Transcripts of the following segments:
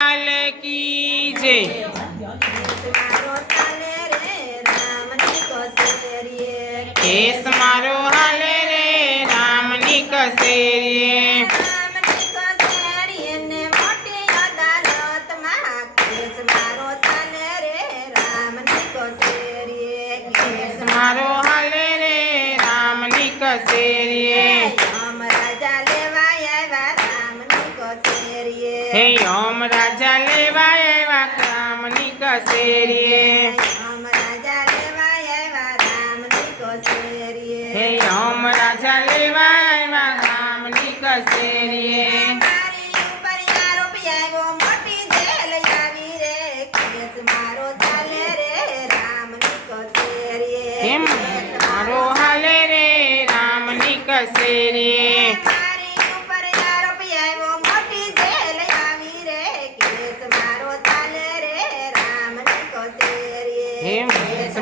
लाल की जय केस मारो हाल रे राम निकसेरिए કસેરીએ યમ રાજા લેવાય આવ્યા રામની કસેરીએ. હે ઓમ રાજા લેવા આવ્યા રામની કસેરીએ મારી ઉપર આરોપ આવ્યો, મોટી જેલ આવી રે. કેસ મારો ચાલે રે રામની કચેરીએ. એમ મારો હાલે રે રામની કસેરીએ મારી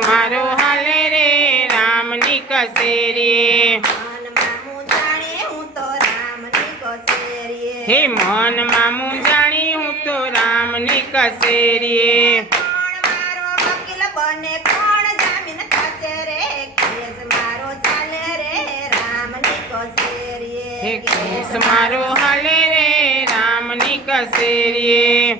મારો હાલે રે રામની કસેરીએ મનમાં હું જાણે હું તો રામની કચેરીએ. હે મન મામું જાણી હું તો રામની કસેરીએ કોણ મારો વકીલ બને કોણ જામીન થશે રે કેસ મારો ચાલે રે રામની કસેરીએ હે કેસ મારો હાલે રે રામની કસેરીએ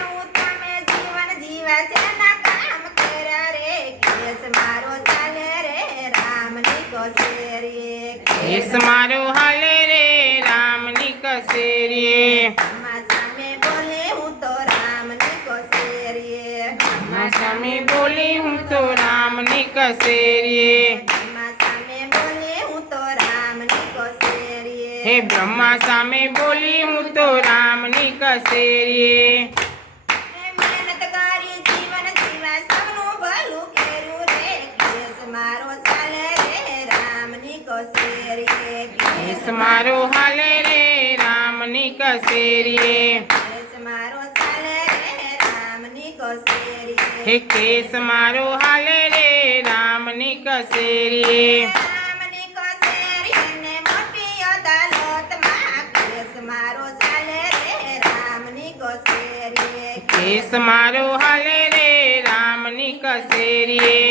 કેસ મારો હાલે રે રામની કસેરીએ આમાં સામે બોલે હું તો રામની કસેરીએ માં સામે બોલી હું તો રામની કસેરીએ આમાં સામે બોલે હું તો રામની કસેરીએ હે બ્રહ્મા સામે બોલી હું તો રામની કસેરીએ મહેનત કરી જીવન જીવા સૌનું ભલું કર્યું રે કેસ મારો ચાલે રે રામની દેશ મારો હાલે રે રામની કસેરીએ. હે કેસ મારો હાલે રે રામની કસેરીએ. કેસ મારો હાલે રે રામની કસેરીએ.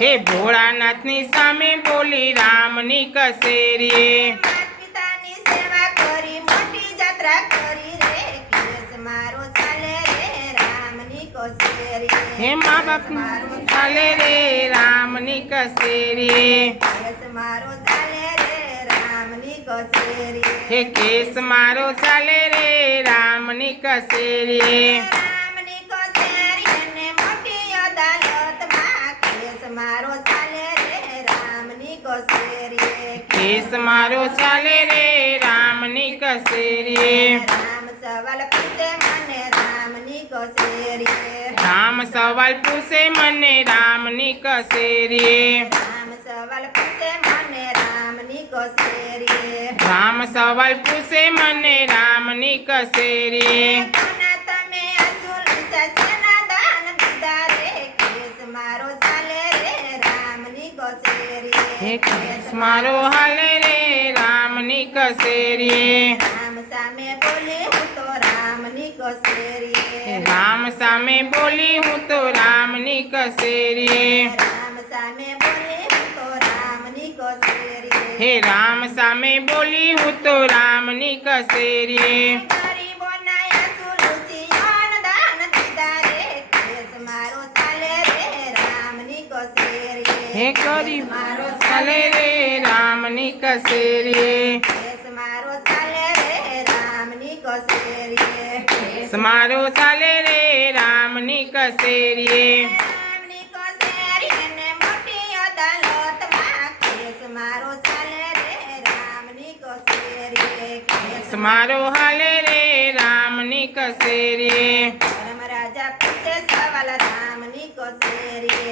હે ભોળાનાથની સામે બોલી રામની કસેરીએ માત પિતાની સેવા કરી મોટી જાત્રા કરી રે કેસ મારો ચાલે રે રામની કસેરીએ હે મા બાપ ચાલે રે રામની કસેરીએ કેસ મારો ચાલે રે રામની કસેરીએ હે કેસ મારો ચાલે રે રામની કસેરીએ મારો ચાલે રે રામની કસેરીએ. કેસ મારો ચાલે રે રામની કસેરીએ. રામ સવાલ પૂછે મને રામની કસેરીએ. રામ સવાલ પૂછે મને રામની કસેરીએ. રામ સવાલ પૂછે મને રામની કસેરીએ. રામ સવાલ પૂછે મને રામની કસેરીએ. કસેરીએ હે કેસ મારો હાલે રે રામની કસેરીએ રામ સામે બોલે હું તો રામની કસેરીએ રામ સામે બોલી હું તો રામની કસેરીએ રામ સામે બોલે હું તો રામની કસેરીએ હે રામ સામે બોલી હું તો રામની કસેરીએ હે ગરીબ મારો ચાલે રે રામની કસેરીએ. કેસ મારો ચાલે રે રામની કસેરીએ. મારો હાલે રે રામની કસેરીએ.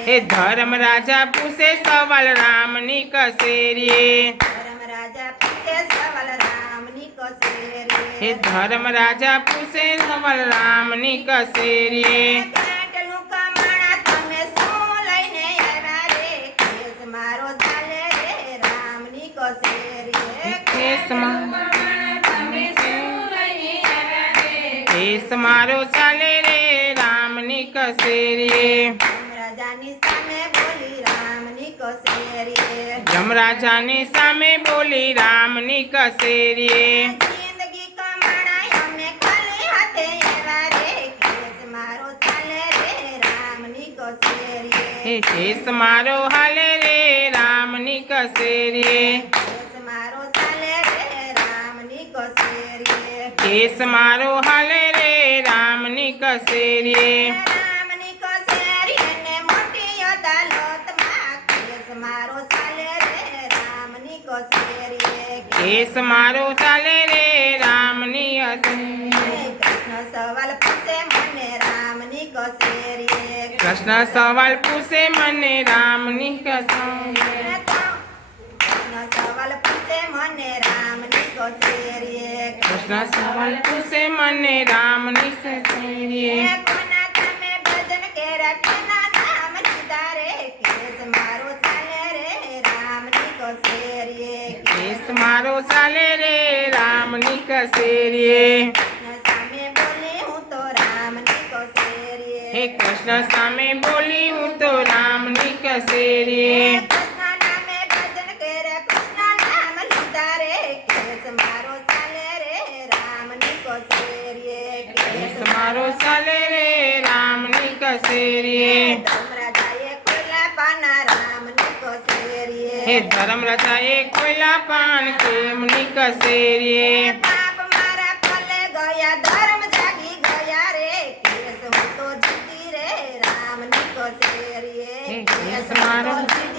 હે ધર્મ રાજા પૂછે સવાલ રામની કસેરીએ ધર્મ રાજા પૂછે સવાલ રામની કસેરીએ હે ધર્મ રાજા પૂછે સવાલ રામની કસેરીએ કેટલું કમાણા તમે શું લઈને આવ્યા રે કેસ મારો ચાલે રે રામની કસેરીએ કસેરીએ યમરાજાની સામે બોલી રામની કસેરીએ જિંદગી કમાણા અમે ખાલી હાથે આવ્યા રે કેસ મારો ચાલે રે રામની કસેરીએ હે કેસ મારો હાલે રે રામની કસેરીએ કેસ મારો ચાલે રે રામની કસેરીએ કેસ મારો હાલે રે રામની કસેરીએ કસેરીએ કેસ મારો ચાલે રે રામની કસેરીએ. કૃષ્ણ સવાલ પૂછે મને રામની કસેરીએ કૃષ્ણ સવાલ પૂછે મને રામની કસેરીએ કૃષ્ણ સવાલ પૂછે મને રામની કસેરીએ કૃષ્ણ સવાલ પૂછે મને રામની કસેરીએ હે કોના તમે ભજન કર્યા કેના કસેરીએ કૃષ્ણ સામે બોલી હું તો રામની કસેરીએ હે કૃષ્ણ સામે બોલી હું તો રામની કસેરીએ કૃષ્ણ નામે ભજન કર્યા કૃષ્ણ નામ લીધા રે કેસ મારો ચાલે રે રામની કસેરીએ કેસ મારો ચાલે રે રામની કસેરીએ ધર્મરાજાએ ખોલ્યા પાના રામની કસેરીએ હે ધર્મરાજાએ કોયલા પાન કેમની કસેરીએ Yes, yes, yes,